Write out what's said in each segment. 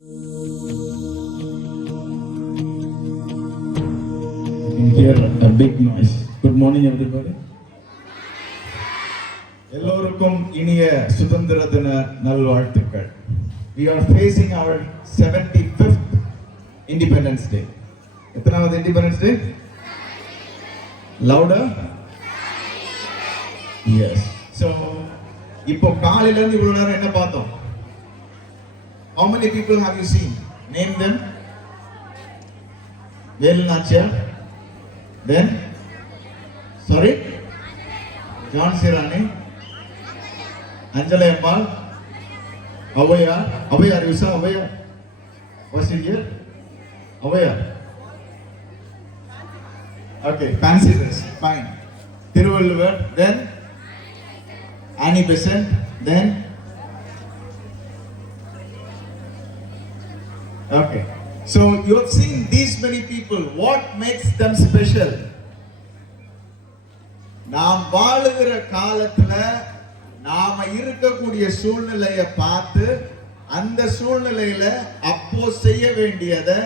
Hear a big noise. Good morning, everybody. எல்லோருக்கும் இனிய சுதந்திர தின நல்வாழ்த்துக்கள். We are facing our 75th Independence Day. எத்தனாவது Independence Day? Louder? Yes. So, இப்போ காலையில இருந்து இவ்வளவு நேரம் என்ன பார்த்தோம்? How many people have you seen? Name them. Velu Nachiyar. Then, sorry, John Sirani, Anjala Emmal, Avaya, you saw Avaya? Was he here? Avaya. Okay, fancy dress, fine. Thiruvalluvar, then Annie Besant, then okay. So you have seen these many people. What makes them special? நாம் வாழுகிற காலத்துல நாம இருக்கக்கூடிய சூழ்நிலையை பார்த்து அந்த சூழ்நிலையில அப்போ செய்ய வேண்டியதை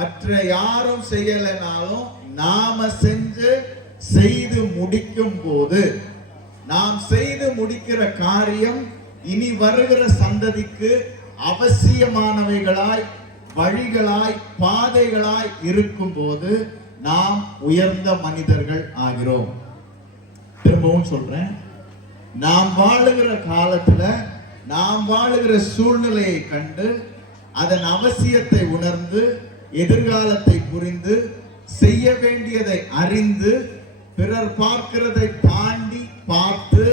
மற்ற யாரும் செய்யலைனாலும் நாம செய்து முடிக்கும் போது நாம் செய்து முடிக்கிற காரியம் இனி வருகிற சந்ததிக்கு அவசியமானவைகளாய் வழிகளாய் பாதைகளாய் இருக்கும் போது நாம் உயர்ந்த மனிதர்கள் ஆகிறோம். திரும்பவும் சொல்றேன், நாம் வாழுகிற காலத்துல நாம் வாழுகிற சூழ்நிலையை கண்டு அதன் அவசியத்தை உணர்ந்து எதிர்காலத்தை புரிந்து செய்ய வேண்டியதை அறிந்து பிறர் பார்க்கிறதை தாண்டி பார்த்து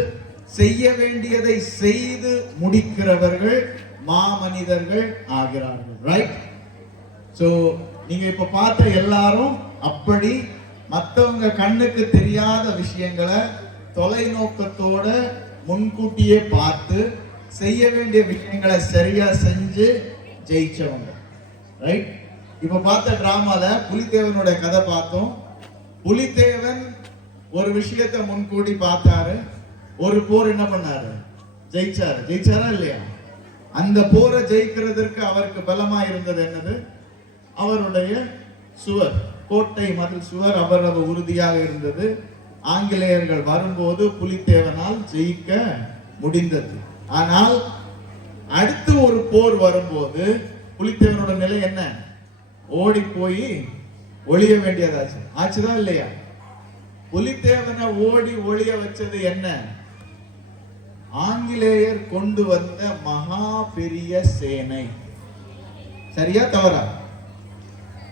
செய்ய வேண்டியதை செய்து முடிக்கிறவர்கள் மாமனிதர்கள் ஆகிறார்கள். ரைட்? சோ நீங்க இப்ப பார்த்த எல்லாரும் அப்படி மற்றவங்க கண்ணுக்கு தெரியாத விஷயங்களை தொலைநோக்கத்தோட முன்கூட்டியே பார்த்து செய்ய வேண்டிய விஷயங்களை சரியா செஞ்சு ஜெயிச்சவங்க. ரைட்? இப்ப பார்த்த டிராமால புலித்தேவனுடைய கதை பார்த்தோம். புலித்தேவன் ஒரு விஷயத்தை முன்கூட்டி பார்த்தாரு, ஒரு போர் என்ன பண்ணாரு? ஜெயிச்சாரா இல்லையா? அந்த போரை ஜெயிக்கிறதுக்கு அவருக்கு பலமா இருந்தது என்னது? அவருடைய சுவர், கோட்டை மதில் சுவர் அவரது உறுதியாக இருந்தது. ஆங்கிலேயர்கள் வரும்போது புலித்தேவனால் ஜெயிக்க முடிந்தது. ஆனால் அடுத்து ஒரு போர் வரும்போது புலித்தேவனோட நிலை என்ன? ஓடி போய் ஒளிய வேண்டியதாச்சு. ஆச்சுதான் இல்லையா? புலித்தேவனை ஓடி ஒளிய வச்சது என்ன? ஆங்கிலேயர் கொண்டு வந்த மகா பெரிய சேனை. சரியா தவறா?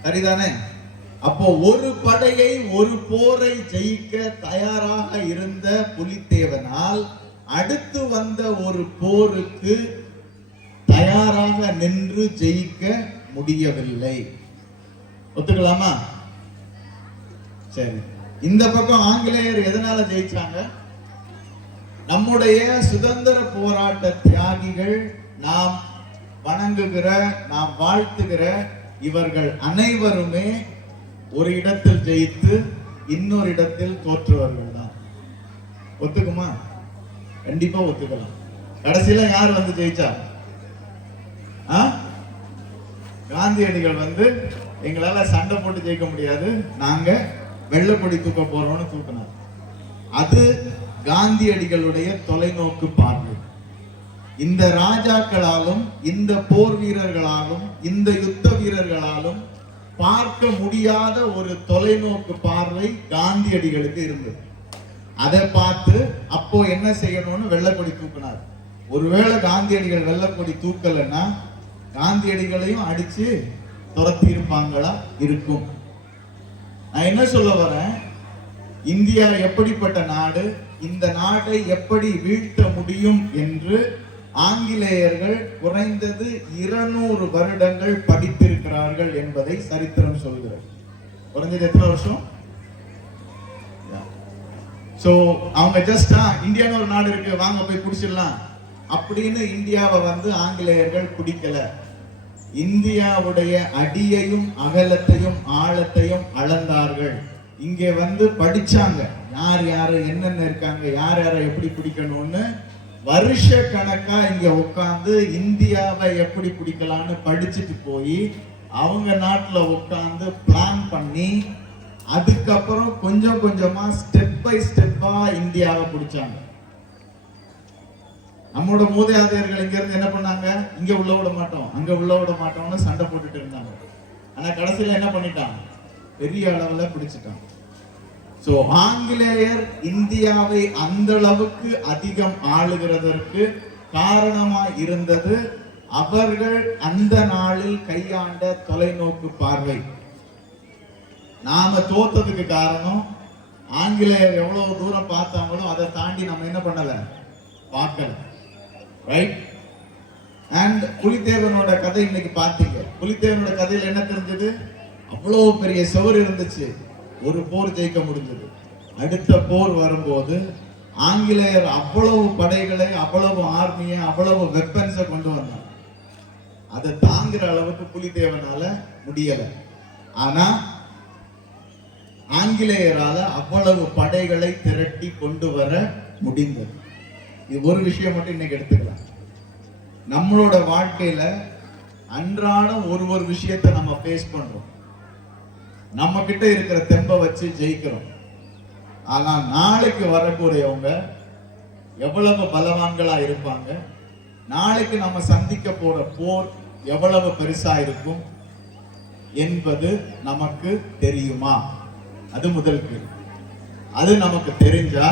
சரிதானே? அப்போ ஒரு படையை ஒரு போரை ஜெயிக்க தயாராக இருந்த புலித்தேவனால் அடுத்து வந்த ஒரு போருக்கு தயாராக நின்று ஜெயிக்க முடியவில்லை. ஒத்துக்கலாமா? சரி, இந்த பக்கம் ஆங்கிலேயர் எதனால ஜெயிச்சாங்க? நம்முடைய சுதந்திர போராட்ட தியாகிகள், நாம் வணங்குகிற, நாம் வாழ்த்துகிற இவர்கள் அனைவருமே ஒரு இடத்தில் ஜெயித்து இன்னொரு இடத்தில் தோற்றுவர்கள் தான். ஒத்துக்குமா? கண்டிப்பா ஒத்துக்கலாம். கடைசியில யார் வந்து ஜெயிச்சா? காந்தியடிகள் வந்து எங்களால சண்டை போட்டு ஜெயிக்க முடியாது, நாங்க வெள்ளைப்பொடி தூக்க போறோம்னு தூக்கினார். அது காந்தியடிகளுடைய தொலைநோக்கு பார்வை. இந்த ராஜாக்களாலும் இந்த போர் வீரர்களாலும் இந்த யுத்த வீரர்களாலும் பார்க்க முடியாத ஒரு தொலைநோக்கு பார்வை காந்தியடிகளுக்கு இருந்தது. அதை பார்த்து அப்போ என்ன செய்யணும்னு வெள்ளைக்கொடி தூக்கினார். ஒருவேளை காந்தியடிகள் வெள்ளைக்கொடி தூக்கலைன்னா காந்தியடிகளையும் அடிச்சு துரத்தி இருப்பாங்களா? இருக்கும். நான் என்ன சொல்ல வரேன், இந்தியா எப்படிப்பட்ட நாடு, இந்த நாட்டை எப்படி வீழ்த்த முடியும் என்று ஆங்கிலேயர்கள் குறைந்தது 200 வருடங்கள் படித்திருக்கிறார்கள் என்பதை சரித்திரம் சொல்கிறது. குறைஞ்சது எத்தனை வருஷம்? சோ அவங்க ஜஸ்ட் இந்தியான்னு ஒரு நாடு இருக்கு, வாங்க போய் குடிச்சிடலாம் அப்படின்னு இந்தியாவை வந்து ஆங்கிலேயர்கள் குடிக்கல. இந்தியாவுடைய அடியையும் அகலத்தையும் ஆழத்தையும் அளந்தார்கள். இங்கே வந்து படிச்சாங்க, யார் யாரு என்னென்ன இருக்காங்க, யார் யாரை எப்படி பிடிக்கணும்னு வருஷ கணக்கா இங்க உட்கார்ந்து இந்தியாவை எப்படி பிடிக்கலான்னு படிச்சுட்டு போய் அவங்க நாட்டுல உட்கார்ந்து பிளான் பண்ணி அதுக்கப்புறம் கொஞ்சம் கொஞ்சமா ஸ்டெப் பை ஸ்டெப்பா இந்தியாவை பிடிச்சாங்க. நம்மளோட மூதாதையர்கள் இங்க இருந்து என்ன பண்ணாங்க, இங்க உள்ள விட மாட்டோம் அங்க உள்ள விட மாட்டோம்னு சண்டை போட்டுட்டு இருந்தாங்க. ஆனா கடைசியில என்ன பண்ணிட்டான், பெரிய அளவுல பிடிச்சிட்டான். சோ ஆங்கிலேயர் இந்தியாவை அந்த அளவுக்கு அதிகம் ஆளுகிறதற்கு காரணமா இருந்தது அவர்கள் அந்த நாளில் கையாண்ட தொலைநோக்கு பார்வை. நாம தோத்ததுக்கு காரணம் ஆங்கிலேயர் எவ்வளவு தூரம் பார்த்தாங்களோ அதை தாண்டி நம்ம என்ன பண்ணல, பார்க்கல. ரைட்? அண்ட் புலித்தேவனோட கதை இன்னைக்கு பார்த்தீங்க. புலித்தேவனோட கதையில் என்ன தெரிஞ்சது, அவ்வளவு பெரிய சுவர் இருந்துச்சு, ஒரு போர் ஜெயிக்க முடிஞ்சது. அடுத்த போர் வரும்போது ஆங்கிலேயர் அவ்வளவு படைகளை, அவ்வளவு ஆர்மியை, அவ்வளவு வெப்பன்ஸை கொண்டு வந்தாங்க. அதை தாங்குற அளவுக்கு புலித்தேவனால முடியல. ஆனா ஆங்கிலேயரால அவ்வளவு படைகளை திரட்டி கொண்டு வர முடிந்தது. இது ஒரு விஷயம் மட்டும் இன்னைக்கு எடுத்துக்கலாம். நம்மளோட வாழ்க்கையில அன்றாடம் ஒரு விஷயத்தை நம்ம ஃபேஸ் பண்றோம். நம்ம கிட்ட இருக்கிற தெம்பை வச்சு ஜெயிக்கிறோம். ஆனா நாளைக்கு வரக்கூடியவங்க எவ்வளவு பலவான்களா இருப்பாங்க, நாளைக்கு நம்ம சந்திக்க போற போர் எவ்வளவு பெருசா இருக்கும் என்பது நமக்கு தெரியுமா? அது முதல் கேள்வி. அது நமக்கு தெரிஞ்சா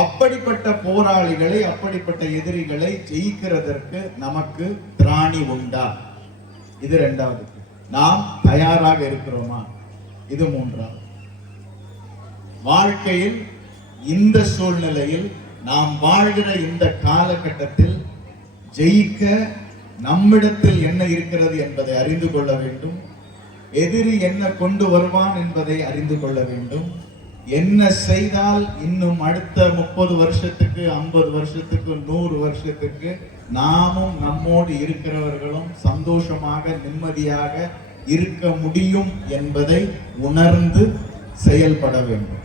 அப்படிப்பட்ட போராளிகளை, அப்படிப்பட்ட எதிரிகளை ஜெயிக்கிறதற்கு நமக்கு திராணி உண்டா? இது இரண்டாவது. நாம் தயாராக இருக்கிறோமா? இது மூன்றாவது. வாழ்க்கையில் இந்த சூழ்நிலையில் நாம் வாழ்கிற இந்த காலகட்டத்தில் ஜெயிக்க நம்மிடத்தில் என்ன இருக்கிறது என்பதை அறிந்து கொள்ள வேண்டும். எதிரி என்ன கொண்டு வருவான் என்பதை அறிந்து கொள்ள வேண்டும். என்ன செய்தால் இன்னும் அடுத்த 30 வருஷத்துக்கு, 50 வருஷத்துக்கு, 100 வருஷத்துக்கு நாமும் நம்மோடு இருக்கிறவர்களும் சந்தோஷமாக, நிம்மதியாக இருக்க முடியும் என்பதை உணர்ந்து செயல்பட வேண்டும்.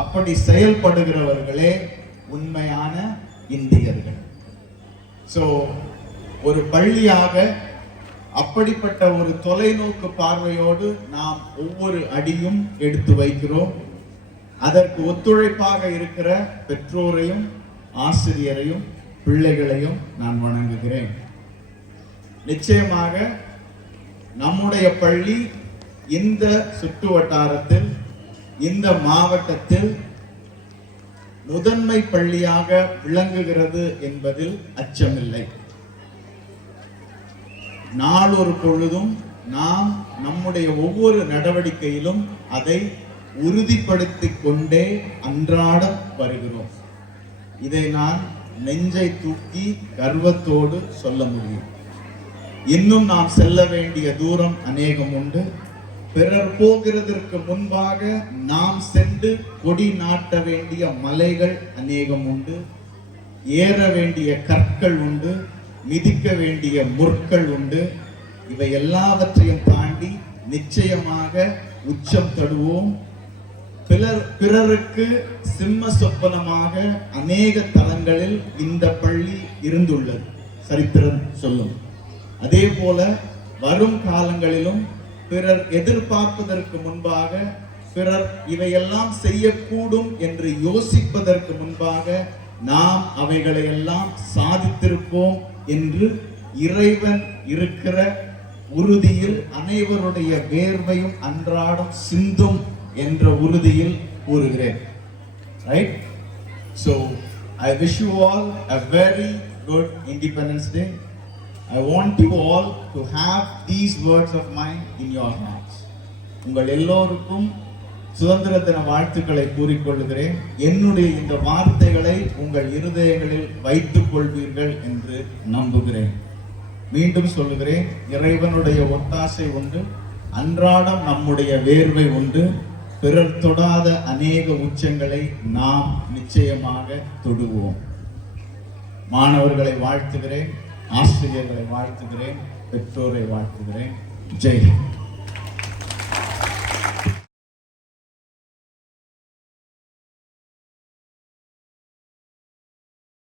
அப்படி செயல்படுகிறவர்களே உண்மையான இந்தியர்கள். சோ ஒரு பள்ளியாக அப்படிப்பட்ட ஒரு தொலைநோக்கு பார்வையோடு நாம் ஒவ்வொரு அடியும் எடுத்து வைக்கிறோம். அதற்கு ஒத்துழைப்பாக இருக்கிற பெற்றோரையும், ஆசிரியரையும், பிள்ளைகளையும் நான் வணங்குகிறேன். நிச்சயமாக நம்முடைய பள்ளி இந்த சுற்று வட்டாரத்தில், இந்த மாவட்டத்தில் முதன்மை பள்ளியாக விளங்குகிறது என்பதில் அச்சமில்லை. நாளொரு பொழுதும் நாம் நம்முடைய ஒவ்வொரு நடவடிக்கையிலும் அதை உறுதிப்படுத்திக் கொண்டே அன்றாடம் வருகிறோம். இதை நான் நெஞ்சை தூக்கி கர்வத்தோடு சொல்ல முடியும். இன்னும் நாம் செல்ல வேண்டிய தூரம் அநேகம் உண்டு. பிறர் போகிறதற்கு முன்பாக நாம் சென்று கொடி நாட்ட வேண்டிய மலைகள் அநேகம் உண்டு. ஏற வேண்டிய கற்கள் உண்டு. மிதிக்க வேண்டிய முற்கள் உண்டு. இவை எல்லாவற்றையும் தாண்டி நிச்சயமாக உச்சம் தடுவோம். பிறருக்கு சிம்ம சொப்பனமாக அநேக தலங்களில் இந்த பள்ளி இருந்துள்ளது, சரித்திரம் சொல்லும். அதே போல வரும் காலங்களிலும் பிறர் எதிர்பார்ப்பதற்கு முன்பாக, பிறர் இவையெல்லாம் செய்யக்கூடும் என்று யோசிப்பதற்கு முன்பாக நாம் அவைகளை எல்லாம் சாதித்திருப்போம் என்று இறைவன் இருக்கிற உறுதியில், அனைவருடைய வேர்வையும் அன்றாடம் சிந்தும் என்ற உறுதியில் கூறுகிறேன். Right? So I wish you all a very good Independence Day. I want you all to have these words of mine in your hearts. உங்கள் எல்லோருக்கும் சுதந்திர தின வாழ்த்துக்களை கூறிக்கொள்கிறேன். என்னுடைய இந்த வார்த்தைகளை உங்கள் இருதயங்களில் வைத்துக் கொள்வீர்கள் என்று நம்புகிறேன். மீண்டும் சொல்லுகிறேன், இறைவனுடைய ஒத்தாசை உண்டு, அன்றாடம் நம்முடைய வேர்வை உண்டு. பிறர் தொடாத அநேக உச்சங்களை நாம் நிச்சயமாக தொடுவோம். மாணவர்களை வாழ்த்துகிறேன், ஆசிரியர்களை வாழ்த்துகிறேன், பெற்றோரை வாழ்த்துகிறேன். ஜெய் ஹிந்த்.